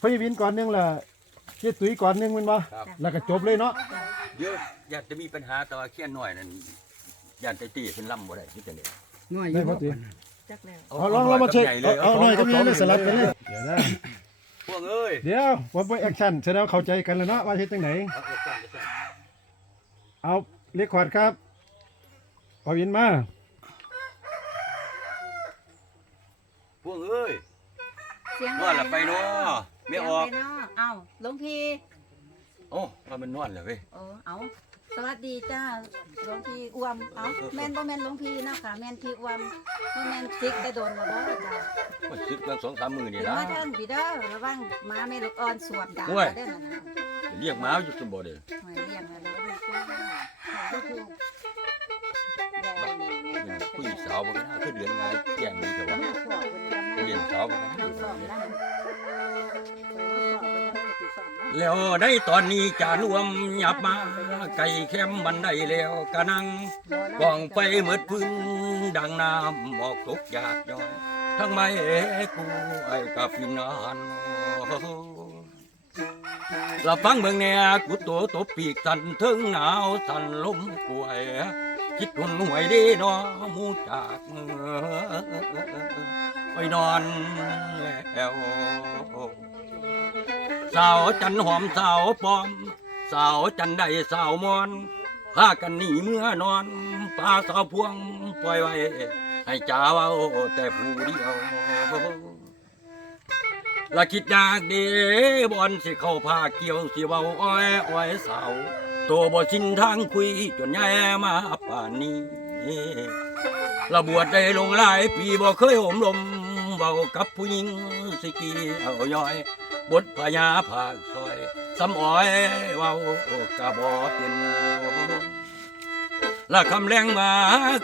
พี่วินก่อนหนึงล่ะเจ๊ตุ้ยก่อนหนึงแมันบ่ครับ แล้วก็จบเลยเนาะเดี๋ยวอยากจะมีปัญหาต่อเขียนหน่อยนั่นยานไตตี้เป็นล่ำบ่ได้ที่จะเนี่ยน้อยอได้ยู่บ่บ่ตุ้ยปานนั้นจักแล้วเอาลองลองมาเช็คเอาเอาหน่อยก็มีเลยสลับกันเลยเดี๋ยวนะพวกเอ้ยเดี๋ยวผมไปแอคชั่นแสดงว่าเข้าใจกันแล้วเนาะว่าเฮ็ดจังไหน เอาเอาเอาเอาเอาเรคคอร์ดครับพอวินมา พวกเอ้ยเสียงนอนละไปเนาะ ไม่ออก เสียงไปเนาะเอ้าหลวงพี่โอ้ว่ามันนอนแล้วเว้ย โอ้เอาสวัสดีจ้าหลวงพี่อ้วมเอาแม่นบ่แม่นหลวงพี่นะค่ะแม่นพี่อ้วมบ่แม่นพริกได้โดนแล้วบ่จ้ามันคิดกันสองสามมือนี่เดี๋ยวนะ มาเทิงพี่เด้อระวังหมาแม่ลูกอ่อนสวมดาบโอ้ยได้นั่นน่ะเรียกหมาอยู่สมบูรณ์เลยหอยเลี้ยงอะไรดูคุยดูถูกแย่นี่เป็นผู้หญิงสาวบ่กันนะคือเดือนไงแก่งดีแต่ว่ามาขอเป็นยังไงผู้หญิงสาวบ่กันนะสอนได้เแล้วในตอนนี้จะรวมหยับมาไก่แคมบันไดแล้วกะนังกองไฟเมือดพื้นดังน้ำหมอกตกหยาดย้อยทั้งไม่กูไอ้กับฟินานละฟังเมืองแน่กูตัวตบปีกสันเทิงหนาวสันลมกวย คิดคนหวยดีนอมูจากไปนอนแล้ว สาวจันหอมสาวปอม สาวจันได้สาวมอนพากันหนีเมื่อนอนป่าสาวพวงปล่อยไว้ ให้จ้าเว้าแต่ผู้เดียวละคิดยากเดบอนสิเข้าพาเกี่ยวสิเว้าอ้อยอ้อยสาวตัวบ่ชินทางคุยจนแย่มาป่านนี้ละบวชได้ลงหลายปีบ่เคยห่มลมเว้ากับผู้หญิงสิกีเอาย่อย บทพญาภาคซอยสำอ้อยเว้ากะบ่เป็นละคำแรงมา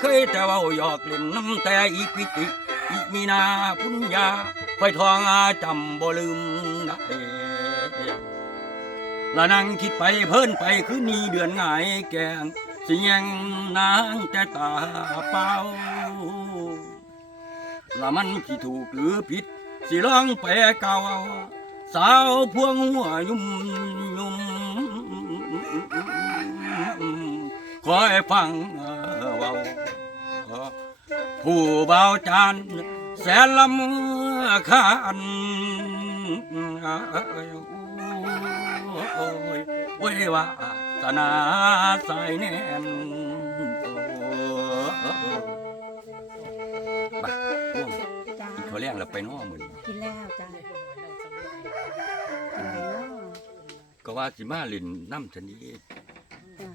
เคยแต่เว้าหยอกเล่นน้ำแต่อีปิติอีมีนาพุญญาไฟทองอาจำบ่ลืมได้ละนั่งคิดไปเพิ่นไปคือนีเดือนหงายแกงสิยังนางแต่ตาเปล่าละมันที่ถูกหรือผิดสิลองไปเก่า สาวพวงหัวยุ่มยุ่มคอยฟังเว้าผู้เบาจานแสนลำคาญโอ้ยโอ้ยว่าสนาสายแน่นบ้าพวงจ้ากินข้าวแรงแล้วไปน้อมือนกินแล้วจ้า กินแล้วก็ว่าสิมาเลินน้ำชนิด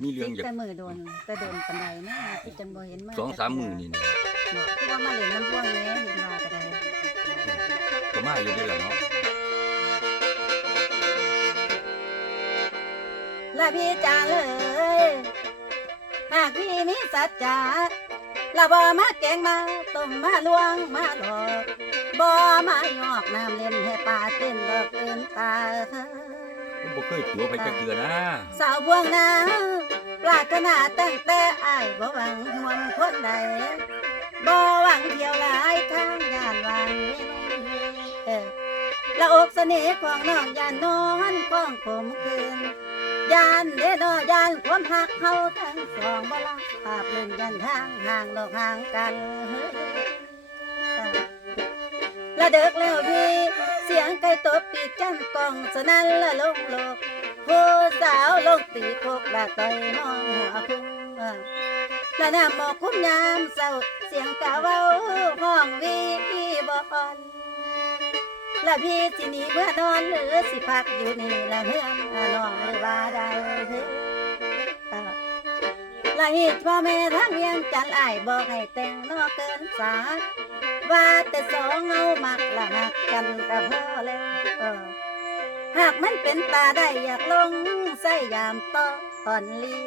มีเรื่องอยาก แต่มือโดนแต่โดนปันไดนะที่จังบ่เห็นมาสองสามมือนี่นะบอกที่ว่ามาเล่นน้ำพวงแหนี้เห็นมาก็ได้ก็มาอยู่นี่แหละเนาะละพี่จ้าเลยหากพี่มีสัจจะละบ่มาแกงมาต้มมาลวงมาหลอก บ่มาหยอกน้ำเล่นให้ปลาเต้นดอกเอินตาผมบ่เคยตัวไปจักเทือนะสาวพวงนาปรารถนาตั้งแต่อายบ่หวังห่วงคนใดบ่หวังเที่ยวหลายทางย่านวางเออละอกเสน่ห์ของน้องย่านนอนของผมคืนย่านเด้อนอย่านความหักเฮาทั้งสองบ่ลักภาพเล่นกันทางห่างโลกห่างกัน ละเด็กแล้วพี่ เสียงไก่ตบปีกจันกองสนั่นละลงโลกผู้สาวลงตีโคกละต่อยน้องหัวคุ้มละน้ำหมอกคุ้มยามเศร้าเสียงกะเว้าห้องวีบอนละพี่สิหนีเมื่อนอนหรือสิพักอยู่นี่ละเฮือนน้องหรือว่าใดละเหตุพ่อแม่ทั้งเวียงจันทร์อ้บอกให้แต่งนอกเกินสา ว่าแต่สองเงามักละหักกันก็พอแล้วหากมันเป็นตาได้อยากลงใส่ยามต่อตอนลี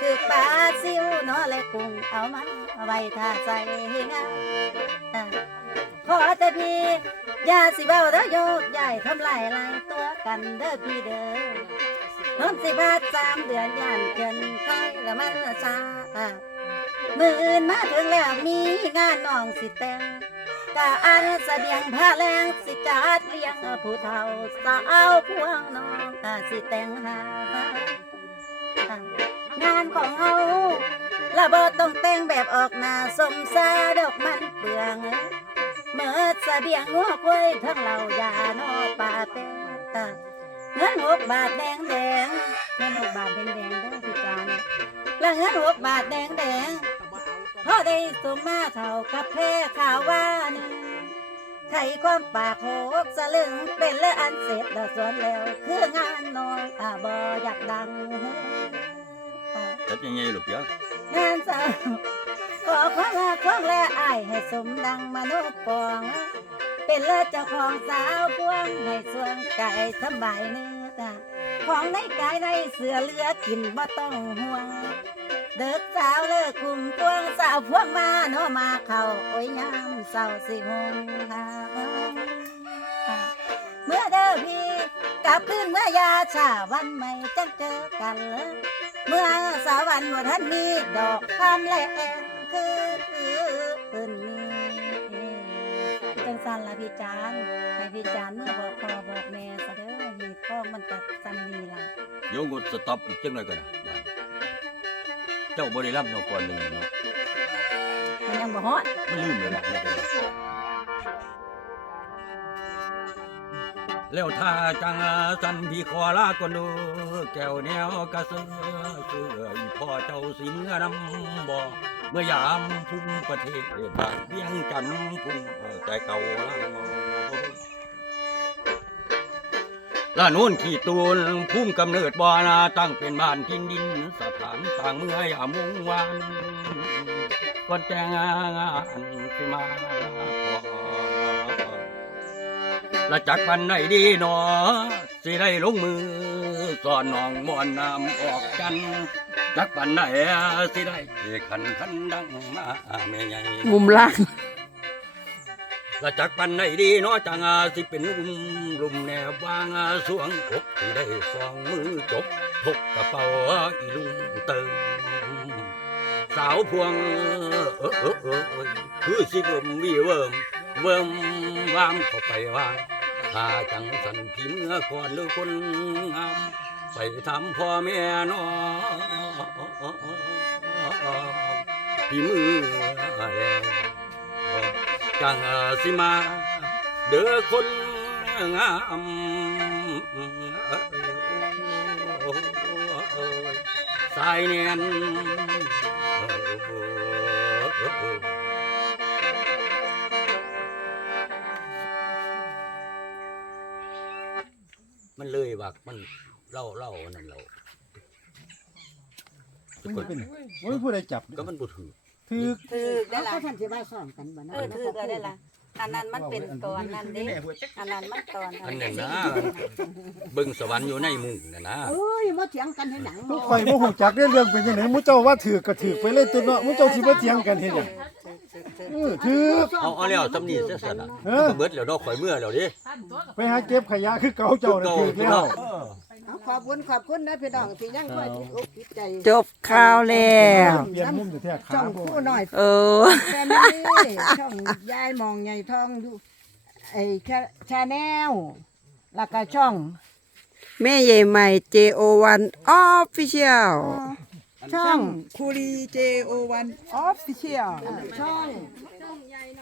คือปลาซิวเนอและกุ้งเอามาไว้ท่าใส่งาขอแต่พี่อย่าสิเบาเด้อโยกใหญ่ทำลายลายตัวกันเด้อพี่เด้อน้องสิบาทสามเดือนย่านเกินไปแล้วมันซาอ่ามืออื่นมาถึงแล้วมีงานน้องสิแต่ง กะอันเสบียงผ้าแรงสิจัดเลี้ยงผู้เฒ่าสาวพวงน้องกสิแต่งหางานของเฮาระเบิดต้องแต่งแบบออกหน้าสมซาดอกมันเปลืองเมื่อเสบียงงัวควยทั้งเหล่ายานอป่าเป็นเงินหกบาทแดงแดงเงินหกบาทแดงแดงเด้อพี่จานและเงินหกบาทแดงแดง พอได้สมมาเท่ากับแพ้ข่าวว่านี่ไขความปากโหกสลึงเป็นและอันเสร็จแล้วส่วนแล้ว คืองานน้องอาบออยากดังจัดยังไงลูกเยอะงานสาวขอความรักความแลอายให้สมดังมนุษย์ปอง เป็นเลิศเจ้าของสาวพวงให้สวงไก่สบายเนื้อตาของในกายในเสือเหลือกินบ่ต้องห่วง เด็กสาวเลิกกลุ่มตวงสาวพวงมาโนมาเข้าโอ้ยยามเศร้าสิหงหาเมื่อเด้อพี่กลับขึ้นเมื่อยาชาวันใหม่จังเจอกันเลยเมื่อสาววันว่าท่านมีดอกคำแลงคือคืนนี้จังสันละพี่จานให้พี่จานเมื่อบอกพ่อบอกแม่ซะเด้อหีบพ่อมันจะจำนีละเดี๋ยวกดสต็อปอีกจังหน่อยก่อนนะ เจ้าบริรับเนาะก่อนหนึ่งเนาะมันยังบ่ฮอดมันลืมเลยล่ะนี่ก็เลยแล้วถ้าจังสันพี่ขอลาก่อนเดูแก้วแนวกระเสือเสืออีพ่อเจ้าสิเมื่อนำบ่เมื่อยามพุ่งประเทศบางเวียงจันทน์พุ่งแต่เก่าลา ละโน่นขี่ตูนพุ่มกำเนิดบ่อนาตั้งเป็นบ้านทินดิน สถานต่างเมื่อยามวงวานก่อนแต่งงานสิมาพอละจักปันไหนดีหนอ สิได้ลงมือสอนน้องมอนน้ำออกกันจักปันไหนสิได้ขันขันดังมาแม่ใหญ่มุมล่าง ละจักปันไหนดีหนอจังอาสิเป็นลุมลุมแนววางสวงอกที่ได้ฟองมือจบทกกระเป๋าอีลุงเติมสาวพวงเออเออเออคือสิเวิมวีเวิมเวิมวามเข้าไปวางถ้าจังสันพี่เมื่อก่อนหรือคนงามไปทำพ่อแม่น้อพี่มือแล้ว จังสิมา เด้อคนงามสายเนียนมันเลยวักมันเล่าเล่าอันนั่นเรา มันเป็นโอ้ยผู้ใดจับ ก็มันบุถือ ถือถือได้ละเขาท่านสิว่าซ้อมกันบ่นะเออถือก็ได้ละอันนั้นมันเป็นตอนนั้นเด้อันนั้นมันตอนอันนั้นนะเบิ่งสวรรค์อยู่ในมุงน่ะนะเอ้ยมาเถียงกันให้หนังทุกข่อยบ่ฮู้จักเรื่องเรื่องเป็นจังได๋มื้อเจ้าว่าถือก็ถือไปเลยตัวเนาะมื้อเจ้าสิมาเถียงกันเฮ็ดหยังเออถือเอาเอาแล้วสำนีเสียสนะเออเบิดแล้วเนาะข่อยเมื่อแล้วดิไปหาเก็บขยะคือเก่าเจ้าน่ะถือแล้ว เอาขอบคุณขอบคุณนะพี่น้องที่ยังคอยติดอกติดใจจบข่าวแล้ว เปลี่ยนมุมแท้ๆขาช่องบ่คู่หน่อยเออ แฟมิลี่ช่องยายมองใหญ่ทองดูไอ้ชาแนลแล้วก็ช่องแม่ใหญ่ใหม่ JO1 Official ช่องคูรี JO1 Official ช่อง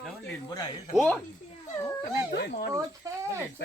แล้วเล่นบ่ได้โอเคเล่นไป